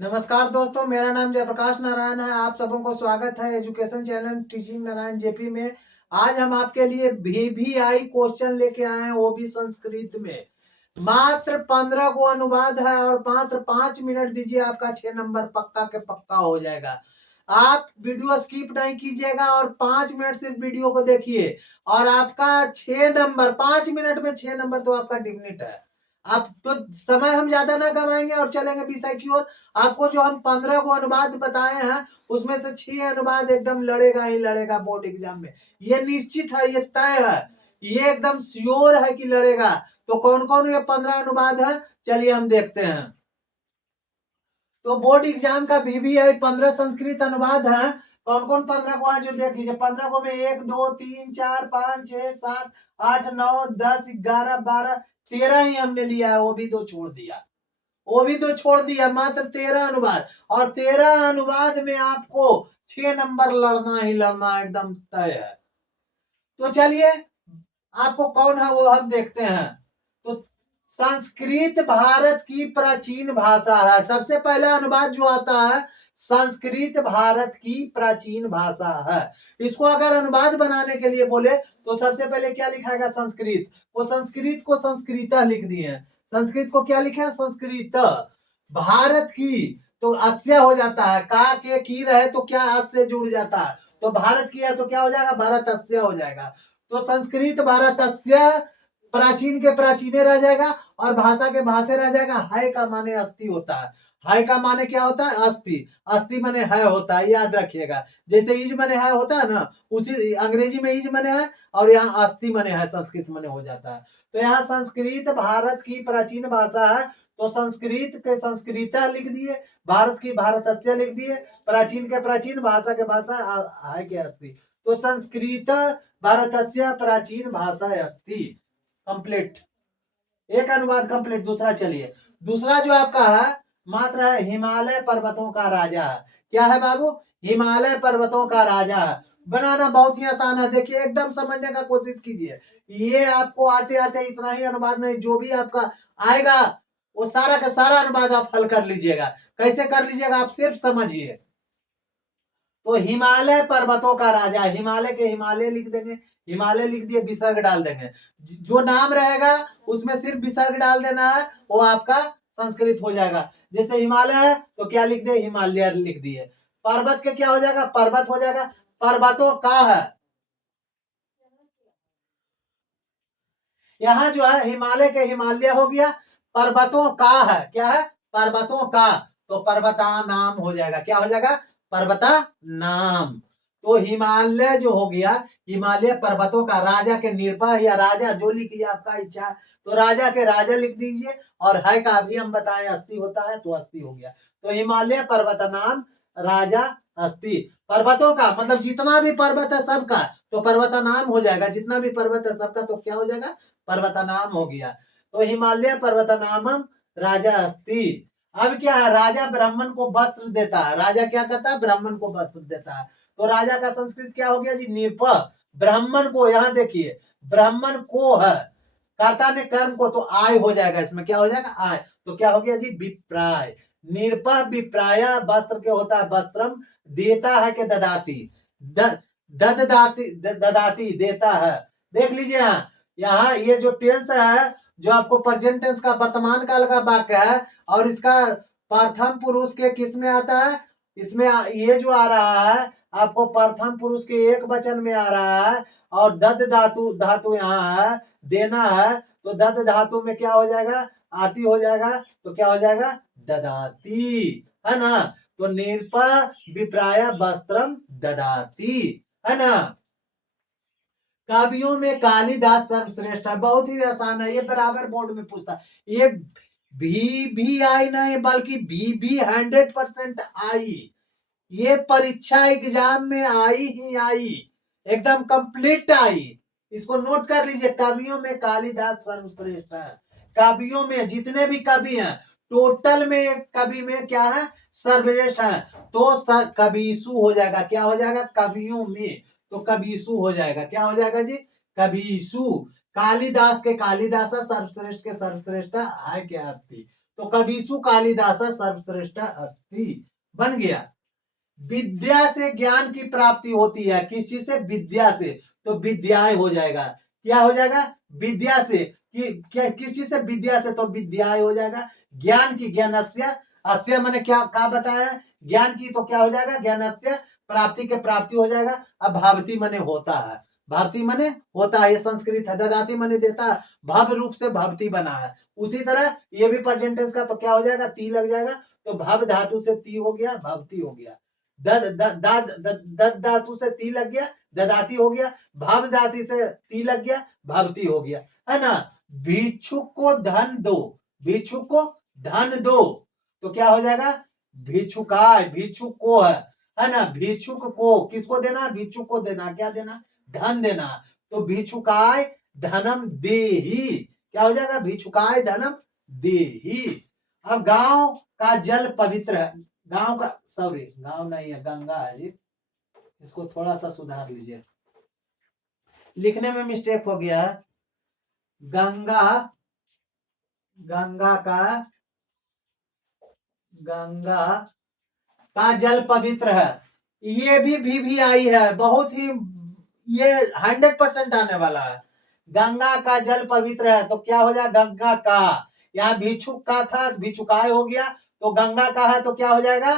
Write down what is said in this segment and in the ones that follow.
नमस्कार दोस्तों, मेरा नाम जयप्रकाश नारायण है। आप सबों को स्वागत है education channel teaching Narayan JP में। आज हम आपके लिए VVI क्वेश्चन लेके आए हैं, वो भी संस्कृत में। मात्र 15 को अनुवाद है और मात्र 5 मिनट दीजिए, आपका 6 नंबर पक्का के पक्का हो जाएगा। आप वीडियो स्किप नहीं कीजिएगा और 5 मिनट सिर्फ वीडियो को देखिए और आपका 6 नंबर, 5 मिनट में 6 नंबर तो आपका डिफिनिट है। आप तो समय हम ज्यादा ना गवाएंगे और चलेंगे विषय की ओर। आपको जो हम 15 को अनुवाद बताए हैं, उसमें से 6 अनुवाद एकदम लड़ेगा ही लड़ेगा बोर्ड एग्जाम में। ये निश्चित है, ये तय है, ये एकदम श्योर है कि लड़ेगा। तो कौन कौन ये 15 अनुवाद है, चलिए हम देखते हैं। तो बोर्ड एग्जाम का VVI 15 संस्कृत अनुवाद है। कौन कौन 15 को है जो देख लीजिए। 15 को में 1 2 3 4 5 6 7 8 9 10 11 12 13 ही हमने लिया है, वो भी दो छोड़ दिया। मात्र 13 अनुवाद, और 13 अनुवाद में आपको 6 नंबर लड़ना ही लड़ना एकदम तय है। तो चलिए, आपको कौन है वो हम देखते हैं। तो संस्कृत भारत की प्राचीन भाषा है। सबसे पहला अनुवाद जो आता है, संस्कृत भारत की प्राचीन भाषा है। इसको अगर अनुवाद बनाने के लिए बोले तो सबसे पहले क्या लिखाएगा, संस्कृत। वो संस्कृत को संस्कृत लिख दिए हैं। संस्कृत को क्या लिखा है, संस्कृत। भारत की तो अस्य हो जाता है, का के की रहे तो क्या अस से जुड़ जाता है, तो भारत की है तो क्या हो जाएगा, भारतस्य हो जाएगा। तो संस्कृत भारतस्य, प्राचीन के प्राचीने रह जाएगा और भाषा के भाषे रह जाएगा। है का माने अस्थि होता है। है का माने क्या होता है, अस्थि। अस्थि माने है होता है, याद रखिएगा। जैसे इज माने है होता है ना, उसी अंग्रेजी में इज माने है और यहाँ अस्थि माने है, संस्कृत माने हो जाता है। तो यहाँ संस्कृत भारत की प्राचीन भाषा है, तो संस्कृत के संस्कृत लिख दिए, भारत की भारतस्य लिख दिए, प्राचीन के प्राचीन, भाषा के भाषा, है के अस्थि। तो संस्कृत भारतस्य प्राचीन भाषा अस्ति। कंप्लीट, एक अनुवाद कंप्लीट। दूसरा चलिए, दूसरा जो आपका है मात्र है हिमालय पर्वतों का राजा। क्या है बाबू, हिमालय पर्वतों का राजा। बनाना बहुत ही आसान है, देखिए एकदम समझने का कोशिश कीजिए। ये आपको आते आते इतना ही अनुवाद नहीं, जो भी आपका आएगा वो सारा का सारा अनुवाद आप हल कर लीजिएगा। कैसे कर लीजिएगा, आप सिर्फ समझिए। तो हिमालय पर्वतों का राजा, हिमालय के हिमालय लिख देंगे, हिमालय लिख दिए, विसर्ग डाल देंगे। जो नाम रहेगा उसमें सिर्फ विसर्ग डाल देना है, वो आपका संस्कृत हो जाएगा। जैसे हिमालय है तो क्या लिख दिए, हिमालय लिख दिए। पर्वत के क्या हो जाएगा, पर्वत हो जाएगा। पर्वतों का है, यहाँ जो है हिमालय के हिमालय हो गया। पर्वतों का है, क्या है, पर्वतों का, तो पर्वता नाम हो जाएगा। क्या हो जाएगा, पर्वता नाम। तो हिमालय जो हो गया, हिमालय पर्वतों का, राजा के निर्भय या राजा जो लिखिए आपका इच्छा। तो राजा के राजा लिख दीजिए, और है का अभी हम बताएं अस्थि होता है, तो अस्थि हो गया। तो हिमालय पर्वत नाम राजा अस्थि। पर्वतों का मतलब जितना भी पर्वत है सबका, तो पर्वत नाम हो जाएगा। जितना भी पर्वत है सबका तो क्या हो जाएगा, पर्वतनाम हो गया। तो हिमालय पर्वतनामम राजा अस्ति। अब क्या है, राजा ब्राह्मण को वस्त्र देता है। राजा क्या करता है, ब्राह्मण को वस्त्र देता है। तो राजा का संस्कृत क्या हो गया जी, निप। ब्राह्मण को, यहां देखिए ब्राह्मण को है, कर्ता ने कर्म को, तो आय हो जाएगा। इसमें क्या हो जाएगा, आय। तो क्या हो गया जी, विप्राय। निरप विप्राय, वस्त्र के होता है वस्त्रम, देता है के ददाती, ददाती, ददाती देता है। देख लीजिए यहाँ ये जो टेंस है, जो आपको प्रेजेंट टेंस का वर्तमान काल का वाक्य है, और इसका प्रथम पुरुष के किस में आता है, इसमें ये जो आ रहा है आपको प्रथम पुरुष के एक वचन में आ रहा है, और दद धातु, धातु यहाँ है, देना है। तो दद धातु में क्या हो जाएगा, आती हो जाएगा। तो क्या हो जाएगा, ददाती, है ना। तो निरप विप्राय वस्त्रम ददाती, है ना। काव्यों में कालिदास सर्वश्रेष्ठ है। बहुत ही आसान है, ये बराबर बोर्ड में पूछता है। ये भी आई नहीं बल्कि भी 100% आई। ये परीक्षा एग्जाम में आई ही आई, एकदम कंप्लीट आई। इसको नोट कर लीजिए, कवियों में कालिदास सर्वश्रेष्ठ है। कवियों में जितने भी कवि हैं, टोटल में कवि में क्या है, सर्वश्रेष्ठ है। तो कविसु हो जाएगा, क्या हो जाएगा, कवियों में। तो कविसु हो जाएगा, क्या हो जाएगा जी, कविसु। कालिदास के कालिदास, सर्वश्रेष्ठ के सर्वश्रेष्ठ है क्या अस्ति। तो कबीसु कालिदास सर्वश्रेष्ठ अस्ति बन गया। विद्या से ज्ञान की प्राप्ति होती है, किस चीज से? विद्या से। तो विद्याएं हो जाएगा, क्या हो जाएगा? विद्या से। क्या किस चीज से? विद्या से, तो विद्याएं हो जाएगा। ज्ञान की, ज्ञानस्य, अस्य मैंने क्या बताया? ज्ञान की, तो क्या हो जाएगा? ज्ञानस्य, प्राप्ति के प्राप्ति हो जाएगा। अब भावती मने होता है, भावती मने होता है, ये संस्कृत है। ददाती मने देता है, भव रूप से भवती बना है। उसी तरह ये भी परसेंटेज का, तो क्या हो जाएगा? ती लग जाएगा। तो भव धातु से ती हो गया, भवती हो गया। दद धातु से ती लग गया, ददाती हो गया। भाव धातु से ती लग गया, भावती हो गया, है ना। भिक्षुक को धन दो, भिक्षुक को धन दो, तो क्या हो जाएगा? भिक्षुकाय, भिक्षुक को है ना। भिक्षुक को किसको देना? भिक्षुक को देना, क्या देना? धन देना। तो भिक्षुकाय धनम देही, क्या हो जाएगा? भिक्षुकाय धनम देही। अब गांव का जल पवित्र है, गांव का, सॉरी गांव नहीं है, गंगा है जी, इसको थोड़ा सा सुधार लीजिए, लिखने में मिस्टेक हो गया है। गंगा, गंगा का जल पवित्र है। ये भी आई है, बहुत ही, ये 100% आने वाला है। गंगा का जल पवित्र है, तो क्या हो जाएगा? गंगा का, यहाँ भिक्षुक का था, भिक्षुकाय हो गया, तो गंगा का है, तो क्या हो जाएगा?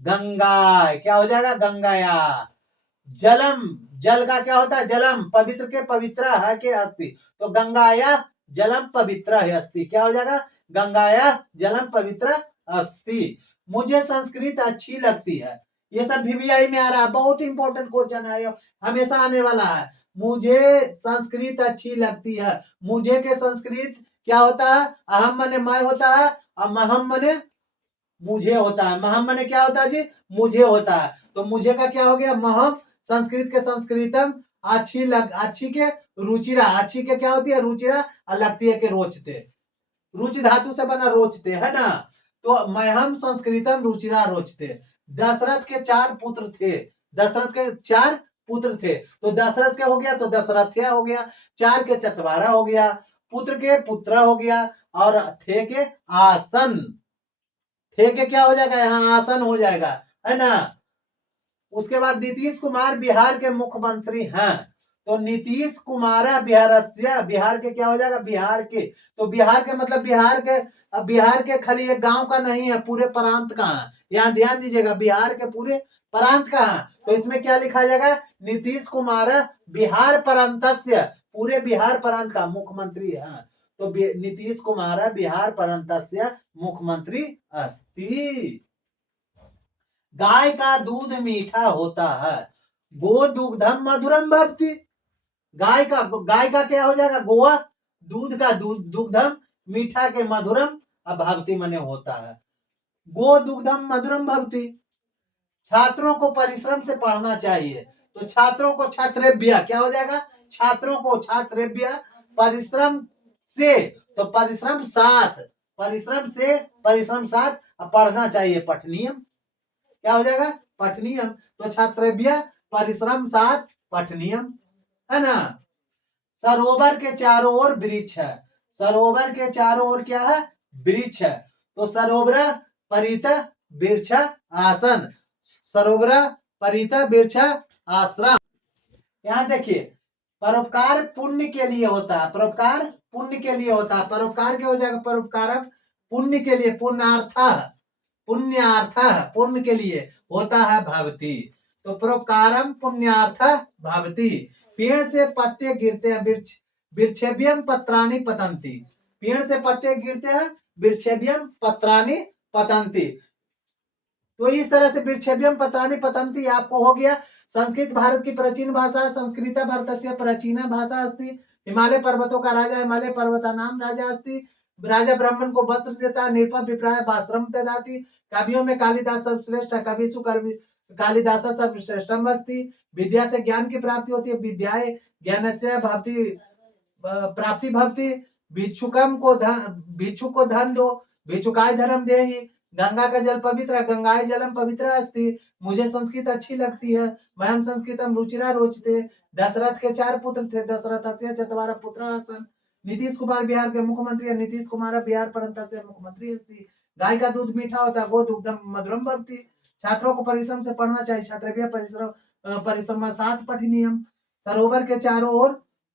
गंगाय, क्या हो जाएगा? गंगाया। जलम, जल का क्या होता है? जलम, पवित्र के पवित्र है के अस्ति, तो गंगाया जलम पवित्र है अस्ति, क्या हो जाएगा? गंगाया जलम पवित्र अस्ति। मुझे संस्कृत अच्छी लगती है, ये सब VVI में आ रहा है, बहुत इंपॉर्टेंट क्वेश्चन है, हमेशा आने वाला है। मुझे संस्कृत अच्छी लगती है, मुझे के संस्कृत क्या होता है? अहम मने मैं होता है, और महम मने मुझे होता है। महम मने क्या होता है जी? मुझे होता है। तो मुझे का क्या हो गया? महम। संस्कृत के संस्कृतम, अच्छी के रुचिरा, अच्छी के क्या होती है? रुचिरा, और लगती है के रोचते, रुचि धातु से बना रोचते, है ना। तो महम संस्कृतम रुचिरा रोचते। दशरथ के 4 पुत्र थे, दशरथ के 4 पुत्र थे, तो दशरथ क्या हो गया? तो दशरथ क्या हो गया? 4 के चतवारा हो गया, पुत्र के पुत्र हो गया, और थे के आसन, थे के क्या हो जाएगा? यहाँ आसन हो जाएगा, है ना। उसके बाद नीतीश कुमार बिहार के मुख्यमंत्री हैं, तो नीतीश कुमार बिहार के क्या हो जाएगा? बिहार के, तो बिहार के मतलब बिहार के खाली एक गांव का नहीं है, पूरे प्रांत का है। यहाँ ध्यान दीजिएगा, बिहार के पूरे प्रांत का है, तो इसमें क्या लिखा जाएगा? नीतीश कुमार बिहार प्रांतस्य, पूरे बिहार प्रांत का मुख्यमंत्री है, तो नीतीश कुमार बिहार प्रांतस्य मुख्यमंत्री अस्ति। गाय का दूध मीठा होता है, गो दुग्धम मधुरम भवति। गाय का क्या हो जाएगा? गोवा, दूध का दुग्धम, मीठा के मधुरम, अब भवति मने होता है। गो दुग्धम मधुरम भवति। छात्रों को परिश्रम से पढ़ना चाहिए, तो छात्रों को छात्रेभ्य, क्या हो जाएगा? छात्रों को छात्रेभ्य परिश्रम से, तो परिश्रम साथ, परिश्रम से, परिश्रम साथ पढ़ना चाहिए, पठनीयम, क्या हो जाएगा? पठनीयम। तो छात्रेभ्य परिश्रम साथ पठनीयम, है ना। सरोवर के चारों ओर वृक्ष है, सरोवर के चारों ओर क्या है? वृक्ष है, तो सरोवर परित वृक्ष आसन, सरोवर परित वृक्ष आश्रम। यहाँ देखिए, परोपकार पुण्य के लिए होता है, परोपकार पुण्य के लिए होता है, परोपकार क्या हो जाएगा? परोपकार पुण्य के लिए, पुण्यार्थ, पुण्यार्थ, पुण्य के लिए होता है भवती, तो परोपकारम पुण्यार्थ भवती। पेड़ से पत्ते गिरते हैं, वृक्षेभ्यम पत्राणि पतंती, पेड़ से पत्ते गिरते हैं, वृक्षेभ्यम पत्राणि पतंती। तो इस तरह से वृक्षेभ्यम पत्राणि पतंती आपको हो गया। संस्कृत भारत की प्राचीन भाषा, संस्कृत भारतस्य प्राचीन भाषा अस्ति। हिमालय पर्वतों का राजा, हिमालय पर्वता नाम राजा अस्ति। राजा ब्राह्मण को वस्त्र देता है, निरुपम विप्राय वास्त्रम ददाति। कवियों में कालिदास सर्वश्रेष्ठ है, कविषु कालिदास सर्वश्रेष्ठम अस्ति। विद्या से ज्ञान की प्राप्ति होती है, विद्याए ज्ञानस्य भवति प्राप्ति भवति। भिक्षुक को धन दो, भिक्षुकाय धर्म देहि। गंगा का जल पवित्र, गंगाए जलम पवित्र अस्ति। मुझे संस्कृत अच्छी लगती है, वयम संस्कृतम रुचिरा रोचते। दशरथ के 4 पुत्र थे, दशरथस्य चत्वारः पुत्राः सन्। नीतीश कुमार बिहार के मुख्यमंत्री है। नीतीश कुमार बिहार परंता से मुख्यमंत्री अस्ति। गाय का दूध मीठा होता है, गो दुग्धम मधुरम भवति। छात्रों को परिश्रम से पढ़ना चाहिए। छात्रव्य परिश्रम 7 पठनीयम। सरोवर के चारों ओर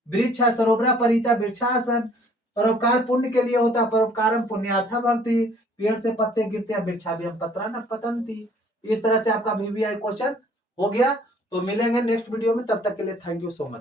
वृक्ष है, सरोवरा परिता वृक्षासन। परोपकार पुण्य के लिए होता है, परोपकारम पुण्यार्था भवति। पेड़ से पत्ते गिरते हैं, वृक्षाभ्यम पत्रा न पतंती। इस तरह से आपका VVI क्वेश्चन हो गया। तो मिलेंगे नेक्स्ट वीडियो में, तब तक के लिए थैंक यू सो मच।